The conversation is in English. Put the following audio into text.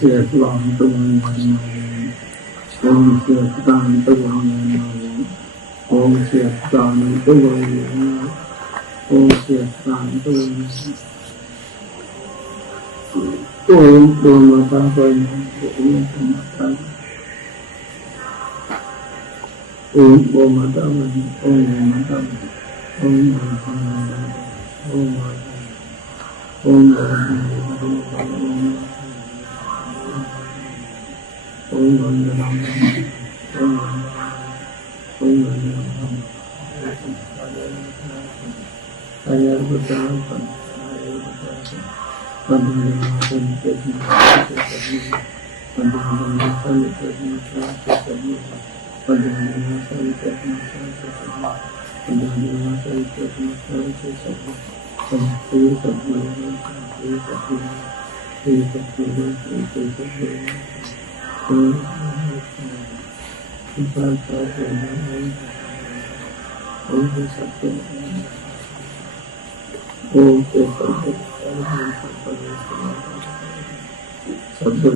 siết lòng tung Om siết tan tung Om siết tan tung Om siết tan tung Om Om ta tung Om ta Om Om ta Om ta Om Om